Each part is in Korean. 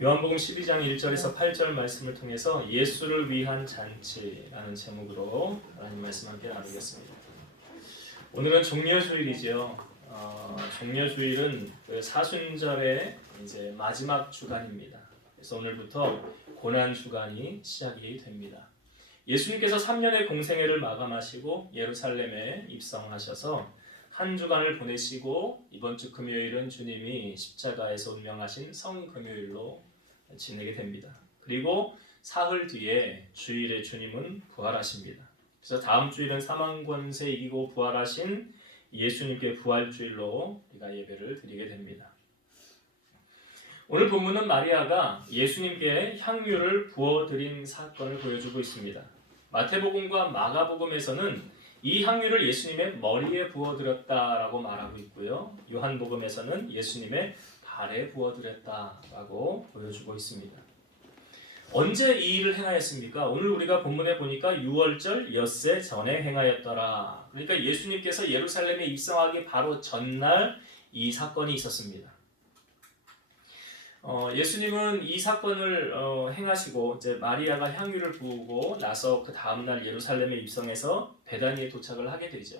요한복음 12장 1절에서 8절 말씀을 통해서 예수를 위한 잔치라는 제목으로 하나님 말씀 함께 나누겠습니다. 오늘은 종려주일이죠. 종려주일은 그 사순절의 이제 마지막 주간입니다. 그래서 오늘부터 고난 주간이 시작이 됩니다. 예수님께서 3년의 공생애를 마감하시고 예루살렘에 입성하셔서 한 주간을 보내시고 이번 주 금요일은 주님이 십자가에서 운명하신 성금요일로 지내게 됩니다. 그리고 사흘 뒤에 주일에 주님은 부활하십니다. 그래서 다음 주일은 사망 권세 이기고 부활하신 예수님께 부활주일로 우리가 예배를 드리게 됩니다. 오늘 본문은 마리아가 예수님께 향유를 부어드린 사건을 보여주고 있습니다. 마태복음과 마가복음에서는 이 향유를 예수님의 머리에 부어드렸다라고 말하고 있고요. 요한복음에서는 예수님의 발에 부어드렸다라고 보여주고 있습니다. 언제 이 일을 행하였습니까? 오늘 우리가 본문에 보니까 유월절 엿새 전에 행하였더라. 그러니까 예수님께서 예루살렘에 입성하기 바로 전날 이 사건이 있었습니다. 예수님은 이 사건을 행하시고 이제 마리아가 향유를 부으고 나서 그 다음날 예루살렘에 입성해서 베다니에 도착을 하게 되죠.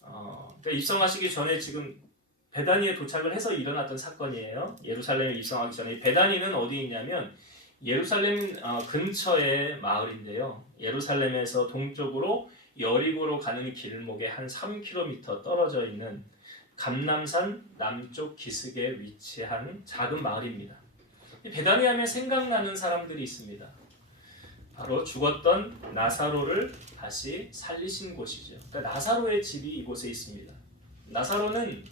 그러니까 입성하시기 전에 지금 베다니에 도착을 해서 일어났던 사건이에요. 예루살렘에 입성하기 전에. 베다니는 어디 있냐면 예루살렘 근처의 마을인데요. 예루살렘에서 동쪽으로 여리고로 가는 길목에 한 3km 떨어져 있는 감람산 남쪽 기슭에 위치한 작은 마을입니다. 베다니 하면 생각나는 사람들이 있습니다. 바로 죽었던 나사로를 다시 살리신 곳이죠. 그러니까 나사로의 집이 이곳에 있습니다. 나사로는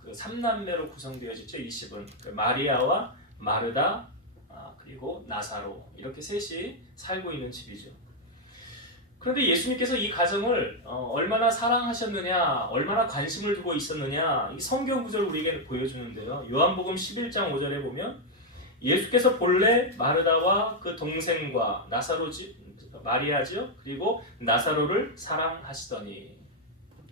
그 3남매로 구성되어지죠. 이 집은 그 마리아와 마르다 그리고 나사로 이렇게 셋이 살고 있는 집이죠. 그런데 예수님께서 이 가정을 얼마나 사랑하셨느냐, 얼마나 관심을 두고 있었느냐, 이 성경 구절을 우리에게 보여주는데요. 요한복음 11장 5절에 보면 예수께서 본래 마르다와 그 동생과 마리아죠. 그리고 나사로를 사랑하시더니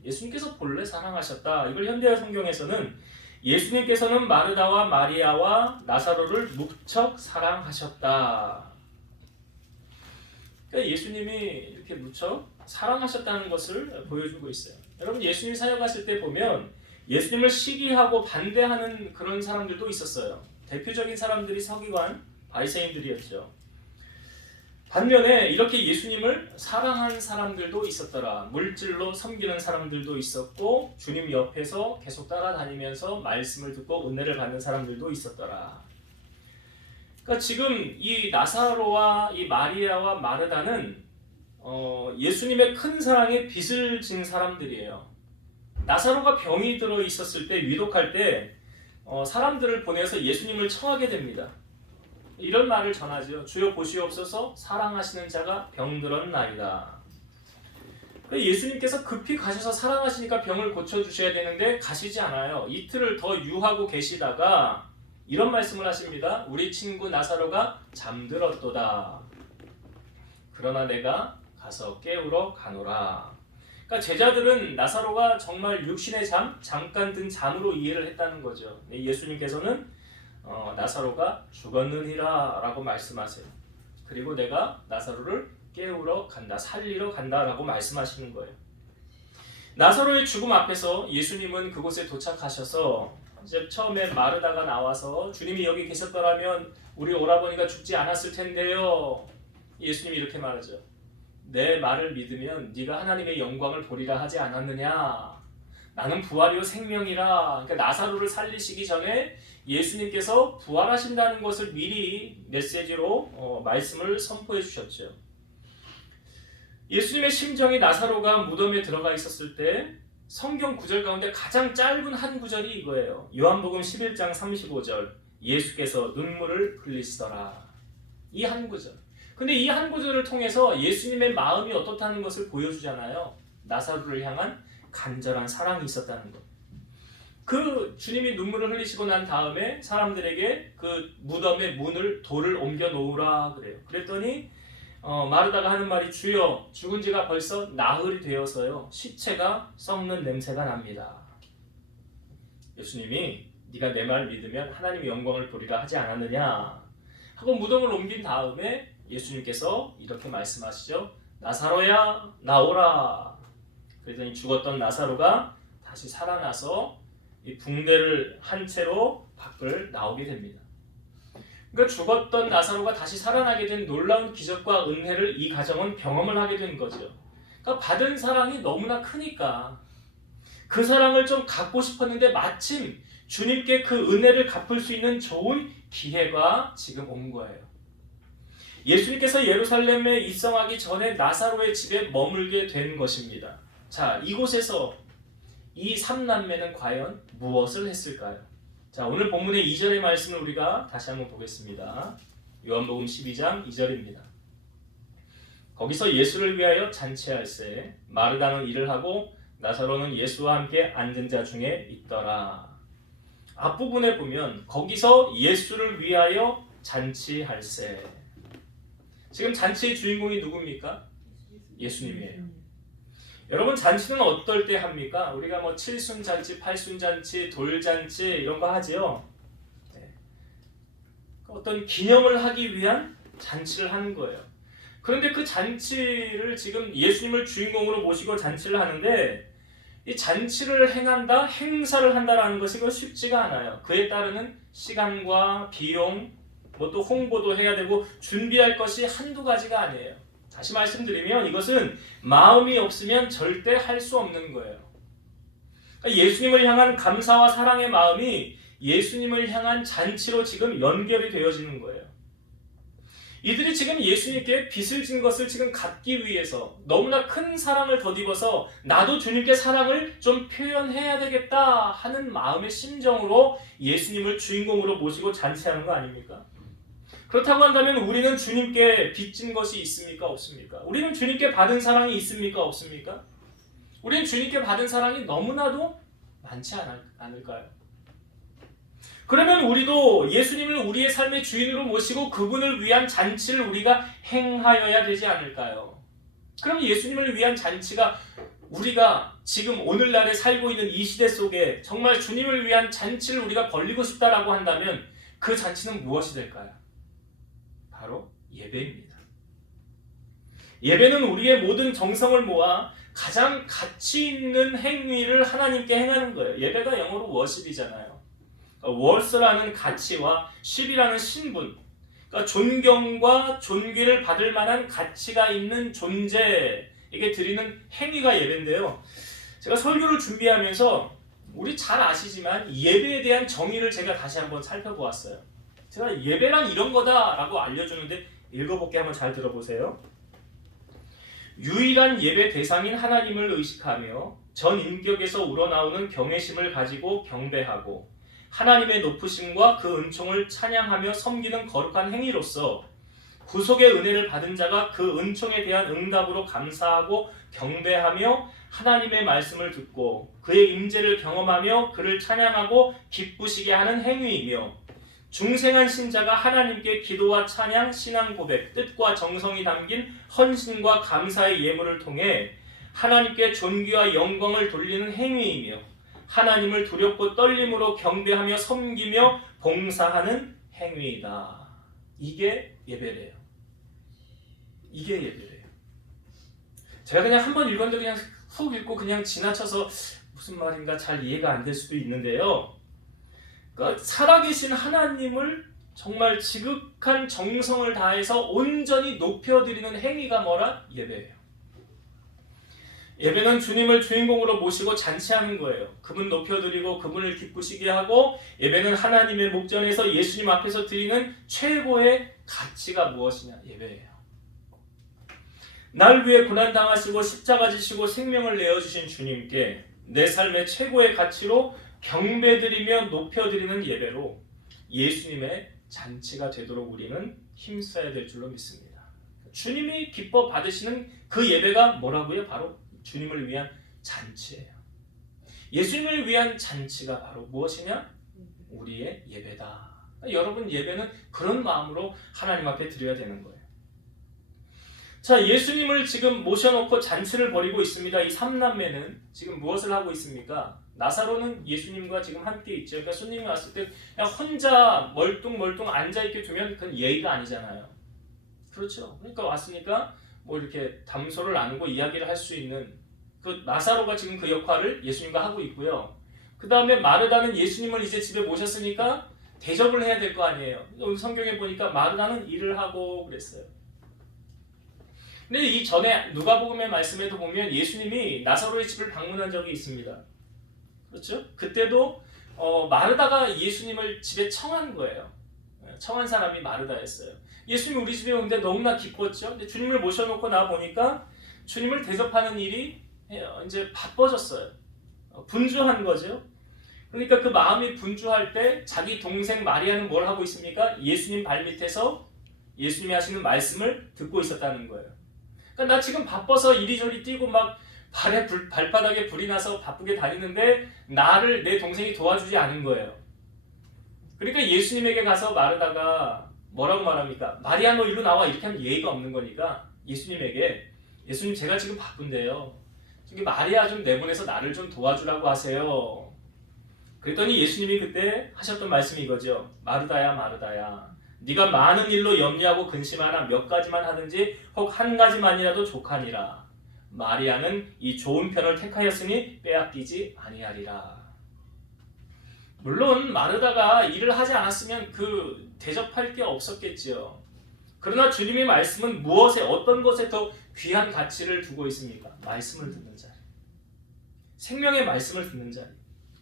예수님께서 본래 사랑하셨다. 이걸 현대어 성경에서는 예수님께서는 마르다와 마리아와 나사로를 무척 사랑하셨다. 그러니까 예수님이 이렇게 무척 사랑하셨다는 것을 보여주고 있어요. 여러분 예수님 사역하실 때 보면 예수님을 시기하고 반대하는 그런 사람들도 있었어요. 대표적인 사람들이 서기관, 바리새인들이었죠. 반면에 이렇게 예수님을 사랑한 사람들도 있었더라. 물질로 섬기는 사람들도 있었고 주님 옆에서 계속 따라다니면서 말씀을 듣고 은혜를 받는 사람들도 있었더라. 그러니까 지금 이 나사로와 이 마리아와 마르다는 예수님의 큰 사랑에 빚을 진 사람들이에요. 나사로가 병이 들어 있었을 때 위독할 때 사람들을 보내서 예수님을 청하게 됩니다. 이런 말을 전하죠. 주여 보시옵소서 사랑하시는 자가 병들었나이다. 예수님께서 급히 가셔서 사랑하시니까 병을 고쳐주셔야 되는데 가시지 않아요. 이틀을 더 유하고 계시다가 이런 말씀을 하십니다. 우리 친구 나사로가 잠들었도다. 그러나 내가 가서 깨우러 가노라. 그러니까 제자들은 나사로가 정말 육신의 잠깐 든 잠으로 이해를 했다는 거죠. 예수님께서는 나사로가 죽었느니라 라고 말씀하세요. 그리고 내가 나사로를 깨우러 간다, 살리러 간다 라고 말씀하시는 거예요. 나사로의 죽음 앞에서 예수님은 그곳에 도착하셔서 이제 처음에 마르다가 나와서 주님이 여기 계셨더라면 우리 오라버니가 죽지 않았을 텐데요. 예수님이 이렇게 말하죠. 내 말을 믿으면 네가 하나님의 영광을 보리라 하지 않았느냐. 나는 부활이요 생명이라. 그러니까 나사로를 살리시기 전에 예수님께서 부활하신다는 것을 미리 메시지로 말씀을 선포해 주셨죠. 예수님의 심정이 나사로가 무덤에 들어가 있었을 때 성경 구절 가운데 가장 짧은 한 구절이 이거예요. 요한복음 11장 35절 예수께서 눈물을 흘리시더라. 이 한 구절. 근데 이 한 구절을 통해서 예수님의 마음이 어떻다는 것을 보여주잖아요. 나사로를 향한 간절한 사랑이 있었다는 것. 그 주님이 눈물을 흘리시고 난 다음에 사람들에게 그 무덤의 돌을 옮겨 놓으라 그래요. 그랬더니 마르다가 하는 말이 주여 죽은 지가 벌써 나흘이 되어서요 시체가 썩는 냄새가 납니다. 예수님이 네가 내 말을 믿으면 하나님의 영광을 보리라 하지 않았느냐 하고 무덤을 옮긴 다음에 예수님께서 이렇게 말씀하시죠. 나사로야 나오라. 그랬더니 죽었던 나사로가 다시 살아나서 이 붕대를 한 채로 밖을 나오게 됩니다. 그러니까 죽었던 나사로가 다시 살아나게 된 놀라운 기적과 은혜를 이 가정은 경험을 하게 된 거죠. 그러니까 받은 사랑이 너무나 크니까 그 사랑을 좀 갖고 싶었는데 마침 주님께 그 은혜를 갚을 수 있는 좋은 기회가 지금 온 거예요. 예수님께서 예루살렘에 입성하기 전에 나사로의 집에 머물게 된 것입니다. 자, 이곳에서 이 3남매는 과연 무엇을 했을까요? 자, 오늘 본문의 2절의 말씀을 우리가 다시 한번 보겠습니다. 요한복음 12장 2절입니다. 거기서 예수를 위하여 잔치할세 마르다는 일을 하고 나사로는 예수와 함께 앉은 자 중에 있더라. 앞부분에 보면 거기서 예수를 위하여 잔치할세. 지금 잔치의 주인공이 누굽니까? 예수님이에요. 여러분, 잔치는 어떨 때 합니까? 우리가 뭐 칠순잔치, 팔순잔치, 돌잔치 이런 거 하지요. 네. 어떤 기념을 하기 위한 잔치를 하는 거예요. 그런데 그 잔치를 지금 예수님을 주인공으로 모시고 잔치를 하는데 이 잔치를 행한다, 행사를 한다라는 것이 쉽지가 않아요. 그에 따르는 시간과 비용, 뭐 또 홍보도 해야 되고 준비할 것이 한두 가지가 아니에요. 다시 말씀드리면 이것은 마음이 없으면 절대 할 수 없는 거예요. 그러니까 예수님을 향한 감사와 사랑의 마음이 예수님을 향한 잔치로 지금 연결이 되어지는 거예요. 이들이 지금 예수님께 빚을 진 것을 지금 갚기 위해서 너무나 큰 사랑을 덧입어서 나도 주님께 사랑을 좀 표현해야 되겠다 하는 마음의 심정으로 예수님을 주인공으로 모시고 잔치하는 거 아닙니까? 그렇다고 한다면 우리는 주님께 빚진 것이 있습니까? 없습니까? 우리는 주님께 받은 사랑이 있습니까? 없습니까? 우리는 주님께 받은 사랑이 너무나도 많지 않을까요? 그러면 우리도 예수님을 우리의 삶의 주인으로 모시고 그분을 위한 잔치를 우리가 행하여야 되지 않을까요? 그럼 예수님을 위한 잔치가 우리가 지금 오늘날에 살고 있는 이 시대 속에 정말 주님을 위한 잔치를 우리가 벌리고 싶다라고 한다면 그 잔치는 무엇이 될까요? 바로 예배입니다. 예배는 우리의 모든 정성을 모아 가장 가치 있는 행위를 하나님께 행하는 거예요. 예배가 영어로 worship이잖아요. 월스라는 가치와 쉽이라는 신분, 그러니까 존경과 존귀를 받을 만한 가치가 있는 존재에게 드리는 행위가 예배인데요. 제가 설교를 준비하면서 우리 잘 아시지만 예배에 대한 정의를 제가 다시 한번 살펴보았어요. 제가 예배란 이런 거다라고 알려주는데 읽어볼게. 한번 잘 들어보세요. 유일한 예배 대상인 하나님을 의식하며 전 인격에서 우러나오는 경외심을 가지고 경배하고 하나님의 높으심과 그 은총을 찬양하며 섬기는 거룩한 행위로서 구속의 은혜를 받은 자가 그 은총에 대한 응답으로 감사하고 경배하며 하나님의 말씀을 듣고 그의 임재를 경험하며 그를 찬양하고 기쁘시게 하는 행위이며 중생한 신자가 하나님께 기도와 찬양, 신앙 고백, 뜻과 정성이 담긴 헌신과 감사의 예물을 통해 하나님께 존귀와 영광을 돌리는 행위이며 하나님을 두렵고 떨림으로 경배하며 섬기며 봉사하는 행위이다. 이게 예배래요. 이게 예배래요. 제가 그냥 한번 읽었는데 그냥 훅 읽고 그냥 지나쳐서 무슨 말인가 잘 이해가 안 될 수도 있는데요. 그러니까 살아계신 하나님을 정말 지극한 정성을 다해서 온전히 높여드리는 행위가 뭐라? 예배예요. 예배는 주님을 주인공으로 모시고 잔치하는 거예요. 그분 높여드리고 그분을 기쁘시게 하고 예배는 하나님의 목전에서 예수님 앞에서 드리는 최고의 가치가 무엇이냐? 예배예요. 날 위해 고난당하시고 십자가 지시고 생명을 내어주신 주님께 내 삶의 최고의 가치로 경배드리며 높여드리는 예배로 예수님의 잔치가 되도록 우리는 힘써야 될 줄로 믿습니다. 주님이 기뻐 받으시는 그 예배가 뭐라고요? 바로 주님을 위한 잔치예요. 예수님을 위한 잔치가 바로 무엇이냐? 우리의 예배다. 여러분, 예배는 그런 마음으로 하나님 앞에 드려야 되는 거예요. 자, 예수님을 지금 모셔놓고 잔치를 벌이고 있습니다. 이 삼남매는 지금 무엇을 하고 있습니까? 나사로는 예수님과 지금 함께 있죠. 그러니까 손님이 왔을 때 그냥 혼자 멀뚱멀뚱 앉아있게 두면 그건 예의가 아니잖아요. 그렇죠. 그러니까 왔으니까 뭐 이렇게 담소를 나누고 이야기를 할 수 있는 그 나사로가 지금 그 역할을 예수님과 하고 있고요. 그 다음에 마르다는 예수님을 이제 집에 모셨으니까 대접을 해야 될 거 아니에요. 여기 성경에 보니까 마르다는 일을 하고 그랬어요. 근데 이 전에 누가복음의 말씀에도 보면 예수님이 나사로의 집을 방문한 적이 있습니다. 그렇죠? 그때도 마르다가 예수님을 집에 청한 거예요. 청한 사람이 마르다였어요. 예수님이 우리 집에 오는데 너무나 기뻤죠. 근데 주님을 모셔놓고 나 보니까 주님을 대접하는 일이 이제 바빠졌어요. 분주한 거죠. 그러니까 그 마음이 분주할 때 자기 동생 마리아는 뭘 하고 있습니까? 예수님 발밑에서 예수님이 하시는 말씀을 듣고 있었다는 거예요. 그러니까 나 지금 바빠서 이리저리 뛰고 막 발바닥에 불이 나서 바쁘게 다니는데 나를 내 동생이 도와주지 않은 거예요. 그러니까 예수님에게 가서 마르다가 뭐라고 말합니까? 마리아 너 일로 나와 이렇게 하면 예의가 없는 거니까 예수님에게 예수님 제가 지금 바쁜데요. 저기 마리아 좀 내보내서 나를 좀 도와주라고 하세요. 그랬더니 예수님이 그때 하셨던 말씀이 이거죠. 마르다야 마르다야 네가 많은 일로 염려하고 근심하나 몇 가지만 하든지 혹 한 가지만이라도 족하니라. 마리아는 이 좋은 편을 택하였으니 빼앗기지 아니하리라. 물론 마르다가 일을 하지 않았으면 그 대접할 게 없었겠지요. 그러나 주님의 말씀은 무엇에 어떤 것에 더 귀한 가치를 두고 있습니까? 말씀을 듣는 자리. 생명의 말씀을 듣는 자리.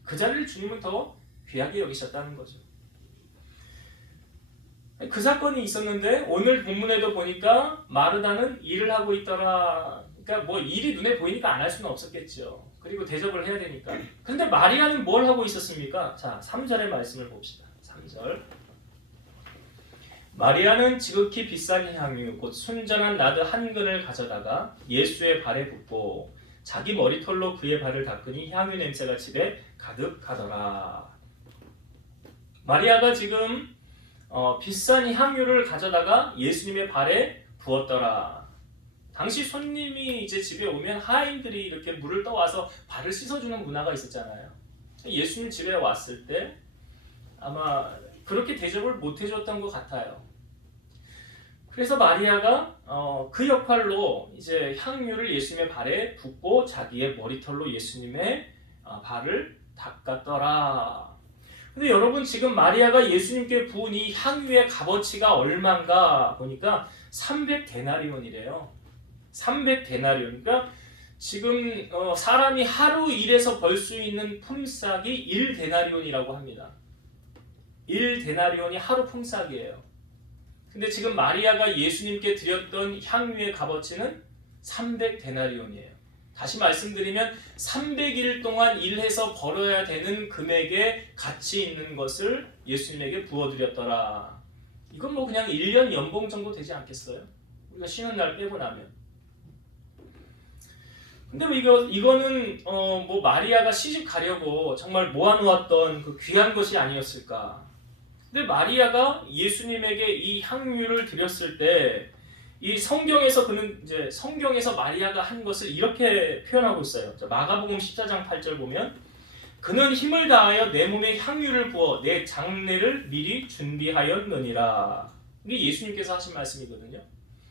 그 자리를 주님은 더 귀하게 여기셨다는 거죠. 그 사건이 있었는데 오늘 본문에도 보니까 마르다는 일을 하고 있더라. 그러니까 뭐 일이 눈에 보이니까 안 할 수는 없었겠죠. 그리고 대접을 해야 되니까. 그런데 마리아는 뭘 하고 있었습니까? 자, 3절의 말씀을 봅시다. 3절. 마리아는 지극히 비싼 향유 곧 순전한 나드 한 근을 가져다가 예수의 발에 붓고 자기 머리털로 그의 발을 닦으니 향유 냄새가 집에 가득하더라. 마리아가 지금 비싼 향유를 가져다가 예수님의 발에 부었더라. 당시 손님이 이제 집에 오면 하인들이 이렇게 물을 떠와서 발을 씻어주는 문화가 있었잖아요. 예수님 집에 왔을 때 아마 그렇게 대접을 못 해줬던 것 같아요. 그래서 마리아가 그 역할로 이제 향유를 예수님의 발에 붓고 자기의 머리털로 예수님의 발을 닦았더라. 근데 여러분 지금 마리아가 예수님께 부은 이 향유의 값어치가 얼마인가 보니까 300데나리온이래요. 300데나리온. 그러니까 지금 사람이 하루 일해서 벌 수 있는 품삯이 1데나리온이라고 합니다. 1데나리온이 하루 품삯이에요. 근데 지금 마리아가 예수님께 드렸던 향유의 값어치는 300데나리온이에요. 다시 말씀드리면 300일 동안 일해서 벌어야 되는 금액의 가치 있는 것을 예수님에게 부어드렸더라. 이건 뭐 그냥 1년 연봉 정도 되지 않겠어요? 우리가 쉬는 날 빼고 나면. 근데 뭐 이거는 뭐 마리아가 시집 가려고 정말 모아놓았던 그 귀한 것이 아니었을까? 근데 마리아가 예수님에게 이 향유를 드렸을 때 이 성경에서 그는 이제 성경에서 마리아가 한 것을 이렇게 표현하고 있어요. 마가복음 14장 8절 보면 그는 힘을 다하여 내 몸에 향유를 부어 내 장례를 미리 준비하였느니라. 이게 예수님께서 하신 말씀이거든요.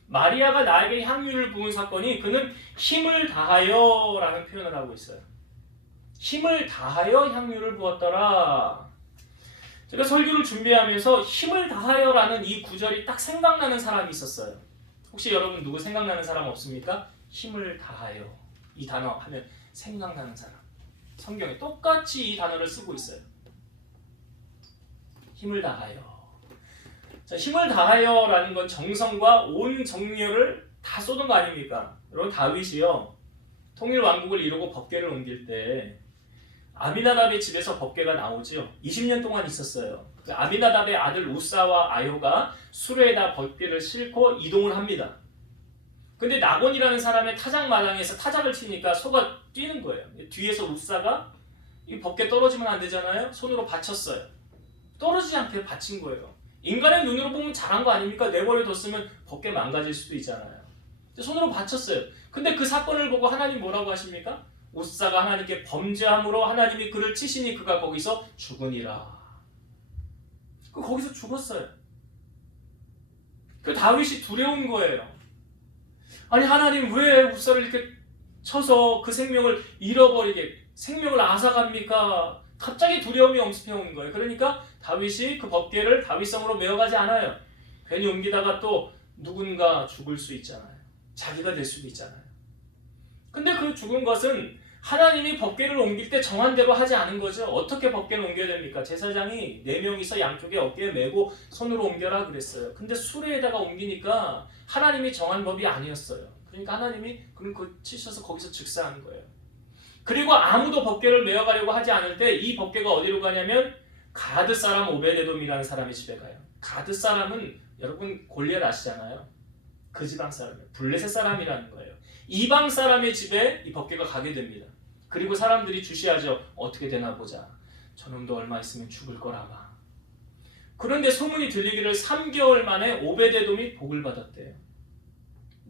마리아가 나에게 향유를 부은 사건이 그는 힘을 다하여 라는 표현을 하고 있어요. 힘을 다하여 향유를 부었더라. 제가 설교를 준비하면서 힘을 다하여 라는 이 구절이 딱 생각나는 사람이 있었어요. 혹시 여러분 누구 생각나는 사람 없습니까? 힘을 다하여 이 단어 하면 생각나는 사람. 성경에 똑같이 이 단어를 쓰고 있어요. 힘을 다하여. 자, 힘을 다하여라는 건 정성과 온 정열을 다 쏟은 거 아닙니까? 여러분 다윗이요. 통일 왕국을 이루고 법궤를 옮길 때 아미나답의 집에서 법궤가 나오죠. 20년 동안 있었어요. 그 아미나답의 아들 우사와 아요가 수레에다 법궤를 싣고 이동을 합니다. 근데 나곤이라는 사람의 타작 마당에서 타작을 치니까 소가 뛰는 거예요. 뒤에서 우사가 이 법궤 떨어지면 안 되잖아요. 손으로 받쳤어요. 떨어지지 않게 받친 거예요. 인간의 눈으로 보면 잘한 거 아닙니까? 내버려 뒀으면 법궤 망가질 수도 있잖아요. 손으로 바쳤어요. 근데 그 사건을 보고 하나님 뭐라고 하십니까? 웃사가 하나님께 범죄함으로 하나님이 그를 치시니 그가 거기서 죽으니라. 거기서 죽었어요. 그 다윗이 두려운 거예요. 아니 하나님 왜 웃사를 이렇게 쳐서 그 생명을 잃어버리게 생명을 앗아갑니까? 갑자기 두려움이 엄습해오는 거예요. 그러니까 다윗이 그 법궤를 다윗성으로 메어가지 않아요. 괜히 옮기다가 또 누군가 죽을 수 있잖아요. 자기가 될 수도 있잖아요. 근데 그 죽은 것은 하나님이 법궤를 옮길 때 정한 대로 하지 않은 거죠. 어떻게 법궤를 옮겨야 됩니까? 제사장이 4명이서 양쪽에 어깨에 메고 손으로 옮겨라 그랬어요. 근데 수레에다가 옮기니까 하나님이 정한 법이 아니었어요. 그러니까 하나님이 그럼 그 치셔서 거기서 즉사하는 거예요. 그리고 아무도 법궤를 메어가려고 하지 않을 때 이 법궤가 어디로 가냐면 가드 사람 오베데돔이라는 사람의 집에 가요. 가드 사람은 여러분 골리앗 아시잖아요. 그 지방 사람이에요. 블레셋 사람이라는 거예요. 이방 사람의 집에 이 법궤가 가게 됩니다. 그리고 사람들이 주시하죠. 어떻게 되나 보자. 저놈도 얼마 있으면 죽을 거라마. 그런데 소문이 들리기를 3개월 만에 오베데돔이 복을 받았대요.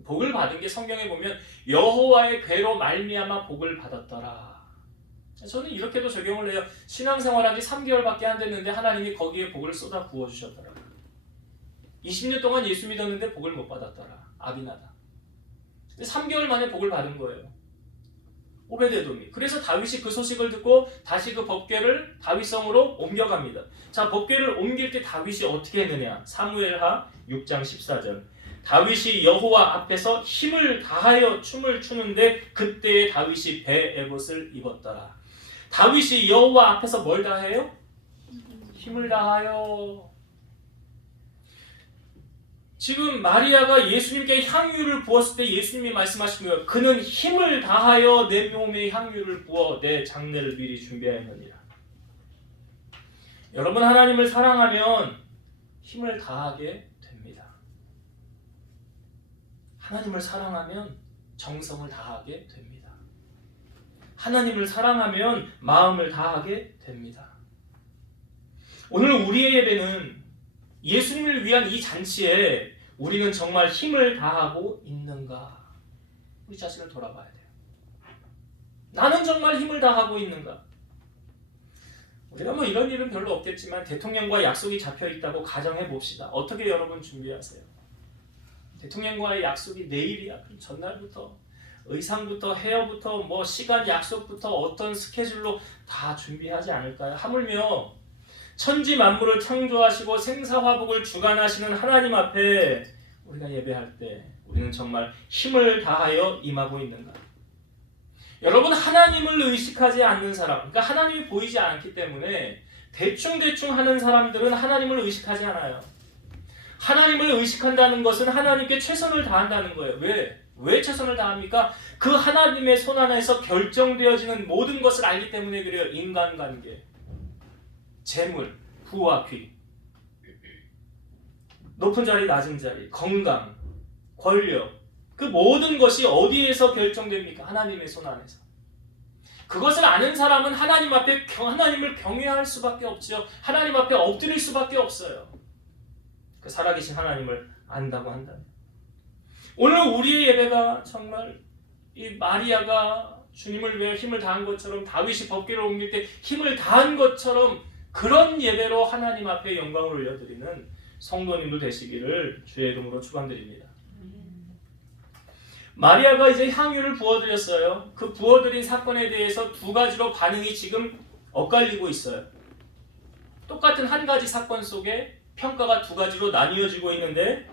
복을 받은 게 성경에 보면 여호와의 괴로 말미암아 복을 받았더라. 저는 이렇게도 적용을 해요. 신앙생활한 지 3개월밖에 안 됐는데 하나님이 거기에 복을 쏟아 부어주셨더라. 20년 동안 예수 믿었는데 복을 못 받았더라. 아비나다. 3개월 만에 복을 받은 거예요. 오베데돔이. 그래서 다윗이 그 소식을 듣고 다시 그 법궤를 다윗성으로 옮겨갑니다. 자, 법궤를 옮길 때 다윗이 어떻게 했느냐? 사무엘하 6장 14절. 다윗이 여호와 앞에서 힘을 다하여 춤을 추는데 그때에 다윗이 베에봇을 입었더라. 다윗이 여호와 앞에서 뭘 다해요? 힘을 다하여. 지금 마리아가 예수님께 향유를 부었을 때 예수님이 말씀하신 거예요. 그는 힘을 다하여 내 몸에 향유를 부어 내 장례를 미리 준비하였느니라. 여러분 하나님을 사랑하면 힘을 다하게 됩니다. 하나님을 사랑하면 정성을 다하게 됩니다. 하나님을 사랑하면 마음을 다하게 됩니다. 오늘 우리의 예배는 예수님을 위한 이 잔치에 우리는 정말 힘을 다하고 있는가? 우리 자신을 돌아봐야 돼요. 나는 정말 힘을 다하고 있는가? 우리가 뭐 이런 일은 별로 없겠지만 대통령과 약속이 잡혀 있다고 가정해 봅시다. 어떻게 여러분 준비하세요? 대통령과의 약속이 내일이야. 그럼 전날부터 의상부터 헤어부터 뭐 시간 약속부터 어떤 스케줄로 다 준비하지 않을까요? 하물며 천지 만물을 창조하시고 생사화복을 주관하시는 하나님 앞에 우리가 예배할 때 우리는 정말 힘을 다하여 임하고 있는가? 여러분 하나님을 의식하지 않는 사람, 그러니까 하나님이 보이지 않기 때문에 대충 하는 사람들은 하나님을 의식하지 않아요. 하나님을 의식한다는 것은 하나님께 최선을 다한다는 거예요. 왜 최선을 다합니까? 그 하나님의 손 안에서 결정되어지는 모든 것을 알기 때문에 그래요. 인간관계, 재물, 부와 귀, 높은 자리, 낮은 자리, 건강, 권력, 그 모든 것이 어디에서 결정됩니까? 하나님의 손 안에서. 그것을 아는 사람은 하나님 앞에 하나님을 경외할 수밖에 없죠. 하나님 앞에 엎드릴 수밖에 없어요. 그 살아계신 하나님을 안다고 한다면. 오늘 우리의 예배가 정말 이 마리아가 주님을 위해 힘을 다한 것처럼 다윗이 법궤를 옮길 때 힘을 다한 것처럼 그런 예배로 하나님 앞에 영광을 올려드리는 성도님들 되시기를 주의 이름으로 축원드립니다. 마리아가 이제 향유를 부어드렸어요. 그 부어드린 사건에 대해서 두 가지로 반응이 지금 엇갈리고 있어요. 똑같은 한 가지 사건 속에 평가가 두 가지로 나뉘어지고 있는데,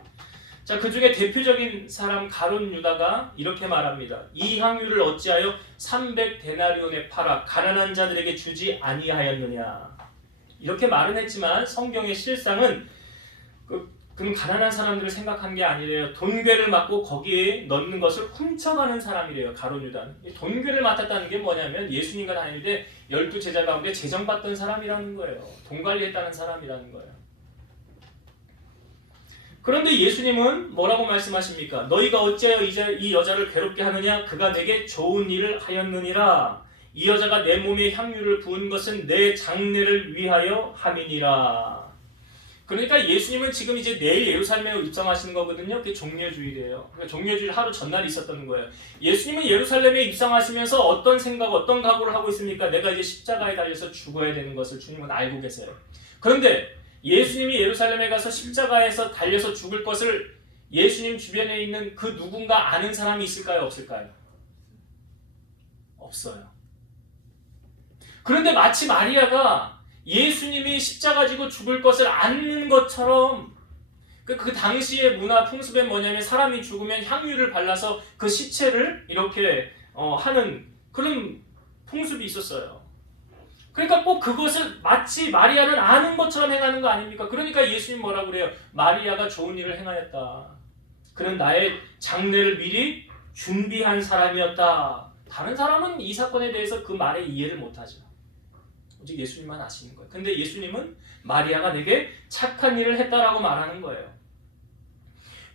자, 그 중에 대표적인 사람 가룟 유다가 이렇게 말합니다. 이 향유를 어찌하여 300데나리온에 팔아 가난한 자들에게 주지 아니하였느냐. 이렇게 말은 했지만 성경의 실상은 그는 가난한 사람들을 생각한 게 아니래요. 돈괴를 맡고 거기에 넣는 것을 훔쳐가는 사람이래요. 가룟 유다는. 돈괴를 맡았다는 게 뭐냐면 예수님과 다닐 때 12제자 가운데 제정받던 사람이라는 거예요. 돈 관리했다는 사람이라는 거예요. 그런데 예수님은 뭐라고 말씀하십니까? 너희가 어찌하여 이 여자를 괴롭게 하느냐? 그가 내게 좋은 일을 하였느니라. 이 여자가 내 몸에 향유를 부은 것은 내 장례를 위하여 함이니라. 그러니까 예수님은 지금 이제 내일 예루살렘에 입성하시는 거거든요. 그게 종려주일이에요. 그러니까 종려주일 하루 전날 있었던 거예요. 예수님은 예루살렘에 입성하시면서 어떤 생각, 어떤 각오를 하고 있습니까? 내가 이제 십자가에 달려서 죽어야 되는 것을 주님은 알고 계세요. 그런데 예수님이 예루살렘에 가서 십자가에서 달려서 죽을 것을 예수님 주변에 있는 그 누군가 아는 사람이 있을까요? 없을까요? 없어요. 그런데 마치 마리아가 예수님이 십자가 지고 죽을 것을 아는 것처럼 그 당시의 문화 풍습은 뭐냐면 사람이 죽으면 향유를 발라서 그 시체를 이렇게 하는 그런 풍습이 있었어요. 그러니까 꼭 그것을 마치 마리아는 아는 것처럼 행하는 거 아닙니까? 그러니까 예수님 뭐라고 그래요? 마리아가 좋은 일을 행하였다. 그는 나의 장례를 미리 준비한 사람이었다. 다른 사람은 이 사건에 대해서 그 말에 이해를 못하죠. 오직 예수님만 아시는 거예요. 근데 예수님은 마리아가 내게 착한 일을 했다라고 말하는 거예요.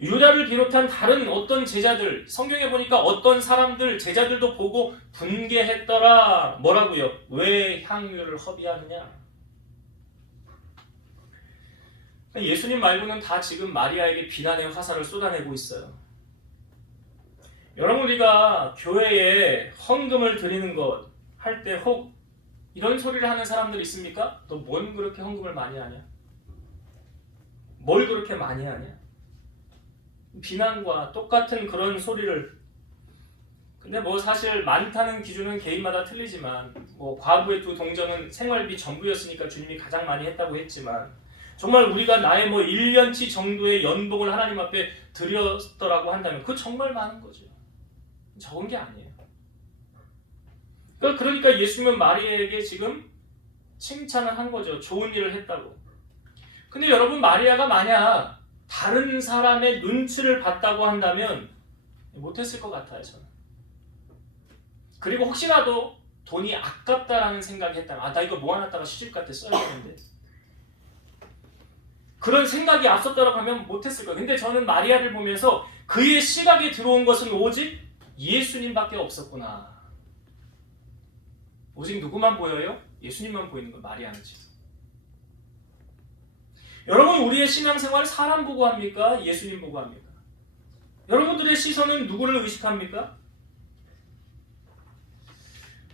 유다를 비롯한 다른 어떤 제자들, 성경에 보니까 어떤 사람들, 제자들도 보고 분개했더라. 뭐라고요? 왜 향유를 허비하느냐? 예수님 말고는 다 지금 마리아에게 비난의 화살을 쏟아내고 있어요. 여러분, 우리가 교회에 헌금을 드리는 것 할 때 혹 이런 소리를 하는 사람들 있습니까? 너 뭔 그렇게 헌금을 많이 하냐? 뭘 그렇게 많이 하냐? 비난과 똑같은 그런 소리를. 근데 뭐 사실 많다는 기준은 개인마다 틀리지만 뭐 과부의 두 동전은 생활비 전부였으니까 주님이 가장 많이 했다고 했지만 정말 우리가 나의 뭐 1년치 정도의 연봉을 하나님 앞에 드렸더라고 한다면 그거 정말 많은 거죠. 적은 게 아니에요. 그러니까 예수님은 마리아에게 지금 칭찬을 한 거죠. 좋은 일을 했다고. 근데 여러분, 마리아가 만약 다른 사람의 눈치를 봤다고 한다면 못했을 것 같아요, 저는. 그리고 혹시라도 돈이 아깝다라는 생각이 했다면 나 이거 모아놨다가 시집갈 때 써야 되는데 그런 생각이 앞섰더라고 하면 못했을 거예요. 근데 저는 마리아를 보면서 그의 시각에 들어온 것은 오직 예수님밖에 없었구나. 오직 누구만 보여요? 예수님만 보이는 거 마리아는 지금. 여러분, 우리의 신앙생활 사람 보고 합니까? 예수님 보고 합니까? 여러분들의 시선은 누구를 의식합니까?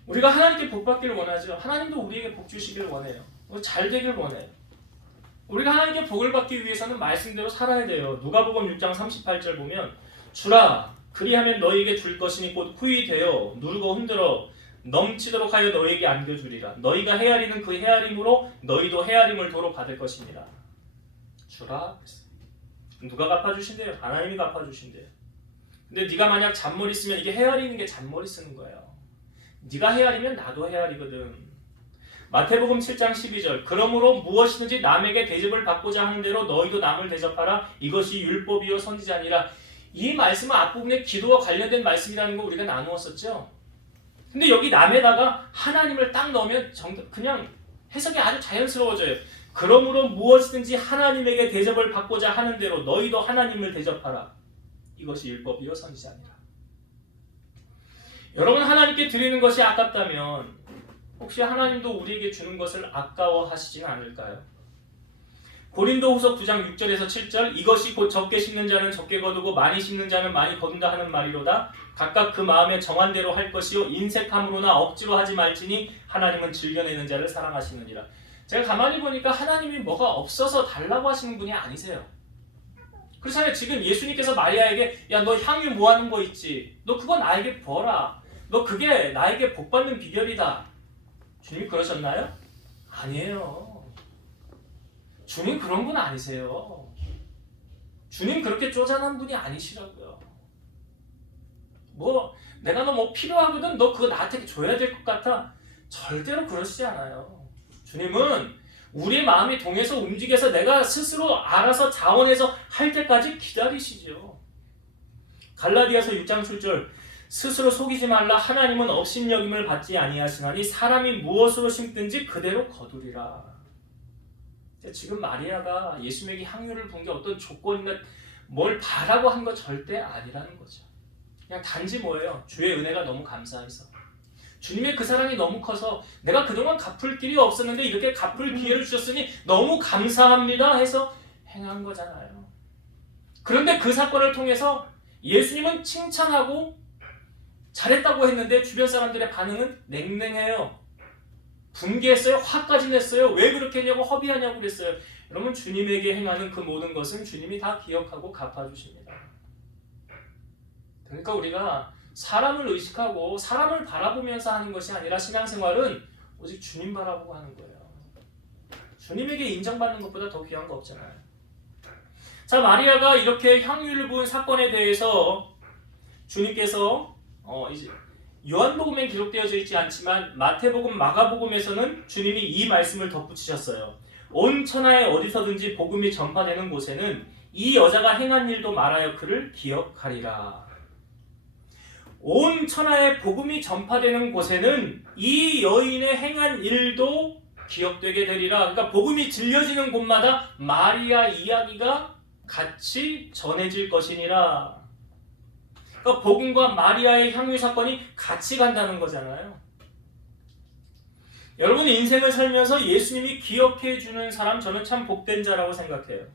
우리가 하나님께 복 받기를 원하죠. 하나님도 우리에게 복 주시기를 원해요. 잘 되길 원해요. 우리가 하나님께 복을 받기 위해서는 말씀대로 살아야 돼요. 누가복음 6장 38절 보면 주라 그리하면 너희에게 줄 것이니 곧 후히 되어 누르고 흔들어 넘치도록 하여 너희에게 안겨주리라. 너희가 헤아리는 그 헤아림으로 너희도 헤아림을 도로 받을 것입니다. 주라. 누가 갚아주신대요? 하나님이 갚아주신대요. 근데 네가 만약 잔머리 쓰면 이게 헤아리는 게 잔머리 쓰는 거예요. 네가 헤아리면 나도 헤아리거든. 마태복음 7장 12절 그러므로 무엇이든지 남에게 대접을 받고자 하는 대로 너희도 남을 대접하라. 이것이 율법이요 선지자니라. 이 말씀은 앞부분에 기도와 관련된 말씀이라는 거 우리가 나누었었죠. 근데 여기 남에다가 하나님을 딱 넣으면 그냥 해석이 아주 자연스러워져요. 그러므로 무엇이든지 하나님에게 대접을 받고자 하는 대로 너희도 하나님을 대접하라. 이것이 율법이요 선지자니라. 여러분, 하나님께 드리는 것이 아깝다면 혹시 하나님도 우리에게 주는 것을 아까워하시지는 않을까요? 고린도후서 9장 6절에서 7절 이것이 곧 적게 심는 자는 적게 거두고 많이 심는 자는 많이 거둔다 하는 말이로다. 각각 그 마음에 정한 대로 할 것이요 인색함으로나 억지로 하지 말지니 하나님은 즐겨내는 자를 사랑하시느니라. 제가 가만히 보니까 하나님이 뭐가 없어서 달라고 하시는 분이 아니세요. 그렇잖아요. 지금 예수님께서 마리아에게 야 너 향유 모아놓은 거 있지? 너 그거 나에게 버라. 너 그게 나에게 복받는 비결이다. 주님이 그러셨나요? 아니에요. 주님 그런 분 아니세요. 주님 그렇게 쪼잔한 분이 아니시라고요. 뭐 내가 너 뭐 필요하거든 너 그거 나한테 줘야 될 것 같아. 절대로 그러시지 않아요. 주님은 우리의 마음이 동해서 움직여서 내가 스스로 알아서 자원해서 할 때까지 기다리시죠. 갈라디아서 6장 7절 스스로 속이지 말라. 하나님은 업신여김을 받지 아니하시나니 사람이 무엇으로 심든지 그대로 거두리라. 지금 마리아가 예수님에게 향유를 부은 게 어떤 조건이나 뭘 바라고 한 거 절대 아니라는 거죠. 그냥 단지 뭐예요? 주의 은혜가 너무 감사해서, 주님의 그 사랑이 너무 커서 내가 그동안 갚을 길이 없었는데 이렇게 갚을 기회를 주셨으니 너무 감사합니다 해서 행한 거잖아요. 그런데 그 사건을 통해서 예수님은 칭찬하고 잘했다고 했는데 주변 사람들의 반응은 냉랭해요. 분개했어요. 화까지 냈어요. 왜 그렇게 했냐고, 허비하냐고 그랬어요. 여러분, 주님에게 행하는 그 모든 것은 주님이 다 기억하고 갚아주십니다. 그러니까 우리가 사람을 의식하고 사람을 바라보면서 하는 것이 아니라 신앙생활은 오직 주님 바라보고 하는 거예요. 주님에게 인정받는 것보다 더 귀한 거 없잖아요. 자, 마리아가 이렇게 향유를 부은 사건에 대해서 주님께서 이제 요한복음엔 기록되어져 있지 않지만 마태복음, 마가복음에서는 주님이 이 말씀을 덧붙이셨어요. 온 천하에 어디서든지 복음이 전파되는 곳에는 이 여자가 행한 일도 말하여 그를 기억하리라. 온 천하에 복음이 전파되는 곳에는 이 여인의 행한 일도 기억되게 되리라. 그러니까 복음이 들려지는 곳마다 마리아 이야기가 같이 전해질 것이니라. 그러니까 복음과 마리아의 향유 사건이 같이 간다는 거잖아요. 여러분, 인생을 살면서 예수님이 기억해 주는 사람, 저는 참 복된 자라고 생각해요.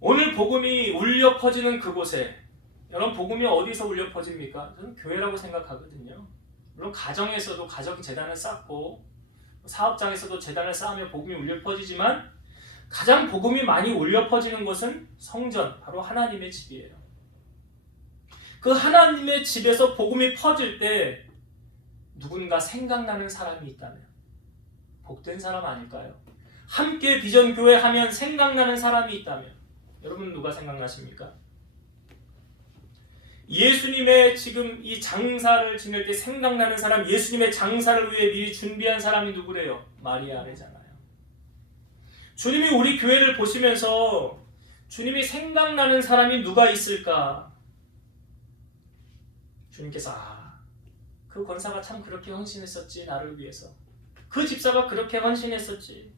오늘 복음이 울려 퍼지는 그곳에, 여러분, 복음이 어디서 울려 퍼집니까? 저는 교회라고 생각하거든요. 물론 가정에서도 가정 재단을 쌓고 사업장에서도 재단을 쌓으며 복음이 울려 퍼지지만 가장 복음이 많이 울려 퍼지는 곳은 성전, 바로 하나님의 집이에요. 그 하나님의 집에서 복음이 퍼질 때 누군가 생각나는 사람이 있다면 복된 사람 아닐까요? 함께 비전교회 하면 생각나는 사람이 있다면 여러분, 누가 생각나십니까? 예수님의 지금 이 장사를 지낼 때 생각나는 사람, 예수님의 장사를 위해 미리 준비한 사람이 누구래요? 마리아래잖아요. 주님이 우리 교회를 보시면서 주님이 생각나는 사람이 누가 있을까? 주님께서 그 권사가 참 그렇게 헌신했었지, 나를 위해서. 그 집사가 그렇게 헌신했었지.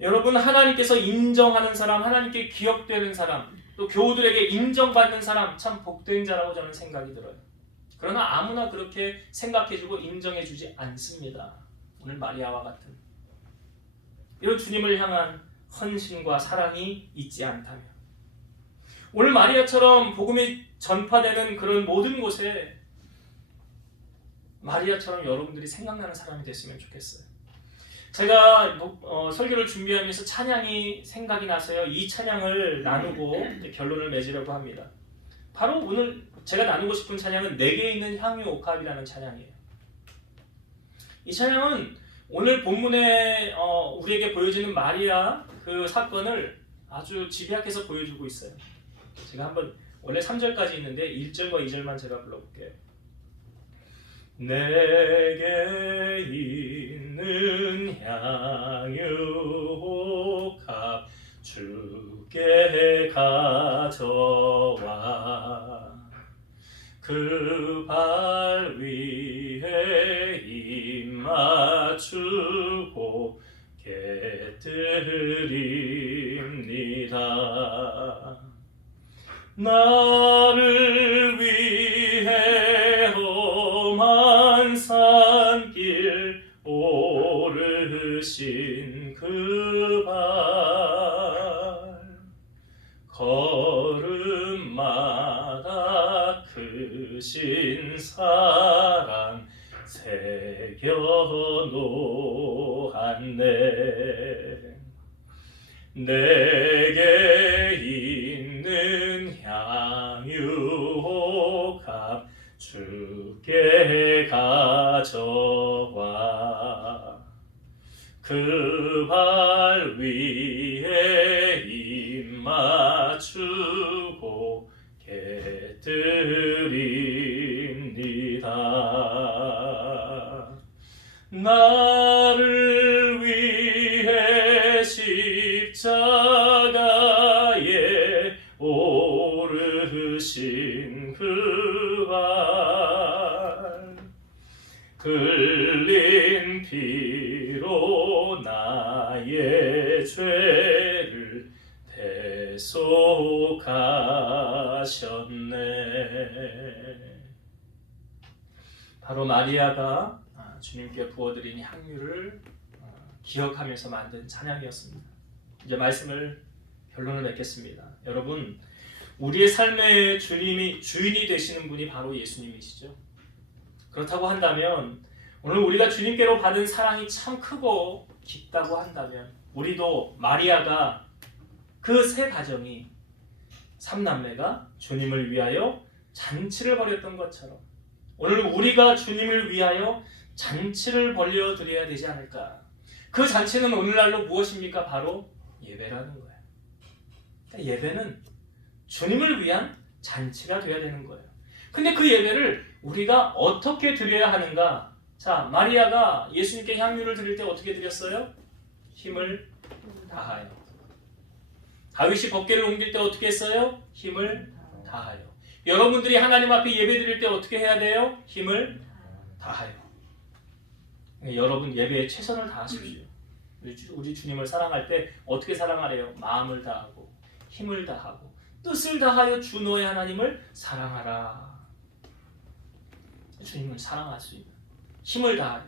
여러분, 하나님께서 인정하는 사람, 하나님께 기억되는 사람, 또 교우들에게 인정받는 사람, 참 복된 자라고 저는 생각이 들어요. 그러나 아무나 그렇게 생각해주고 인정해주지 않습니다. 오늘 마리아와 같은 이런 주님을 향한 헌신과 사랑이 있지 않다면, 오늘 마리아처럼 복음이 전파되는 그런 모든 곳에 마리아처럼 여러분들이 생각나는 사람이 됐으면 좋겠어요. 제가 설교를 준비하면서 찬양이 생각이 나서요. 이 찬양을 나누고 결론을 맺으려고 합니다. 바로 오늘 제가 나누고 싶은 찬양은 내게 있는 향유 옥합이라는 찬양이에요. 이 찬양은 오늘 본문에 우리에게 보여지는 마리아 그 사건을 아주 집약해서 보여주고 있어요. 제가 한번, 원래 3절까지 있는데 1절과 2절만 제가 불러볼게요. 내게 있는 향유 옥합 주께 가져와 그 발 위에 입 맞추고 깨뜨립니다. 나를 위해 험한 산길 오르신 그 발, 걸음마다 크신 사랑 새겨놓았네. 내게 있는 향유 옥합 주께 가져와 그 발 위에 입 맞추고 깨뜨립니다. 나를 위해 십자가에 오르신 그 발, 흘린 피로 나의 죄를 대속하셨네. 바로 마리아가 주님께 부어드린 향유를 기억하면서 만든 찬양이었습니다. 이제 말씀을 결론을 맺겠습니다. 여러분, 우리의 삶의 주인이 되시는 분이 바로 예수님이시죠. 그렇다고 한다면 오늘 우리가 주님께로 받은 사랑이 참 크고 깊다고 한다면 우리도 마리아가 그 세 가정이 삼남매가 주님을 위하여 잔치를 벌였던 것처럼 오늘 우리가 주님을 위하여 잔치를 벌려드려야 되지 않을까. 그 잔치는 오늘날로 무엇입니까? 바로 예배라는 거예요. 그러니까 예배는 주님을 위한 잔치가 되어야 되는 거예요. 근데 그 예배를 우리가 어떻게 드려야 하는가? 자, 마리아가 예수님께 향유를 드릴 때 어떻게 드렸어요? 힘을 다하여. 다윗이 법궤를 옮길 때 어떻게 했어요? 힘을 다하여. 여러분들이 하나님 앞에 예배 드릴 때 어떻게 해야 돼요? 힘을 다하여. 여러분 예배에 최선을 다하십시오. 우리 주님을 사랑할 때 어떻게 사랑하래요? 마음을 다하고 힘을 다하고 뜻을 다하여 주 너의 하나님을 사랑하라. 주님을 사랑할 수 있는 힘을 다하여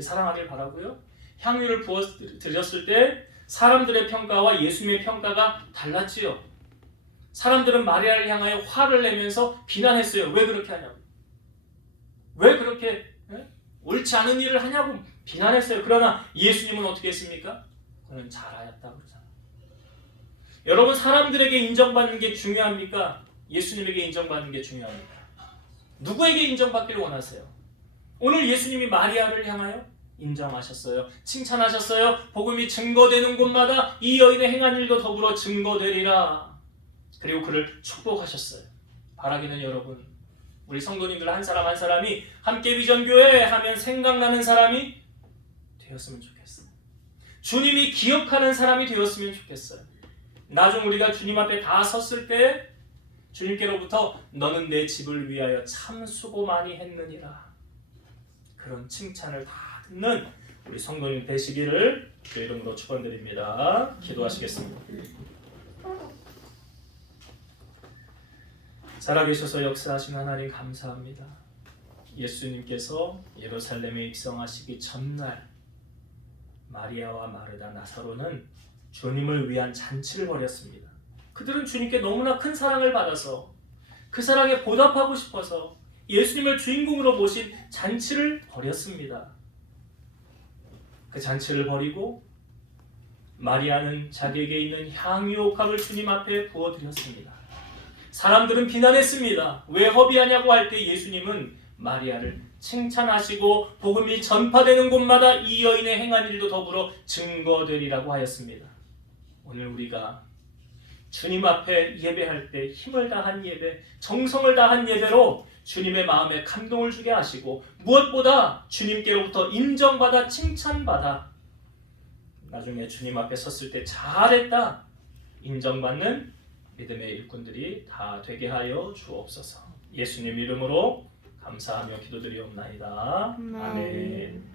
사랑하길 바라고요. 향유를 부어 드렸을 때 사람들의 평가와 예수님의 평가가 달랐지요. 사람들은 마리아를 향하여 화를 내면서 비난했어요. 왜 그렇게 하냐고. 왜 그렇게 옳지 않은 일을 하냐고 비난했어요. 그러나 예수님은 어떻게 했습니까? 그는 잘하였다고 그러잖아요. 여러분, 사람들에게 인정받는 게 중요합니까? 예수님에게 인정받는 게 중요합니까? 누구에게 인정받기를 원하세요? 오늘 예수님이 마리아를 향하여 인정하셨어요. 칭찬하셨어요. 복음이 증거되는 곳마다 이 여인의 행한 일도 더불어 증거되리라. 그리고 그를 축복하셨어요. 바라기는 여러분, 우리 성도님들 한 사람 한 사람이 함께 비전교회 하면 생각나는 사람이 되었으면 좋겠어요. 주님이 기억하는 사람이 되었으면 좋겠어요. 나중 우리가 주님 앞에 다 섰을 때 주님께로부터 너는 내 집을 위하여 참 수고 많이 했느니라. 그런 칭찬을 다 듣는 우리 성도님 되시기를 주의 이름으로 축원드립니다. 기도하시겠습니다. 살아계셔서 역사하신 하나님 감사합니다. 예수님께서 예루살렘에 입성하시기 전날 마리아와 마르다, 나사로는 주님을 위한 잔치를 벌였습니다. 그들은 주님께 너무나 큰 사랑을 받아서 그 사랑에 보답하고 싶어서 예수님을 주인공으로 모신 잔치를 벌였습니다. 그 잔치를 벌이고 마리아는 자기에게 있는 향유옥합을 주님 앞에 부어드렸습니다. 사람들은 비난했습니다. 왜 허비하냐고 할 때 예수님은 마리아를 칭찬하시고 복음이 전파되는 곳마다 이 여인의 행한 일도 더불어 증거되리라고 하였습니다. 오늘 우리가 주님 앞에 예배할 때 힘을 다한 예배, 정성을 다한 예배로 주님의 마음에 감동을 주게 하시고 무엇보다 주님께로부터 인정받아 칭찬받아 나중에 주님 앞에 섰을 때 잘했다 인정받는 믿음의 일꾼들이 다 되게 하여 주옵소서. 예수님 이름으로 감사하며 기도드리옵나이다. 아멘.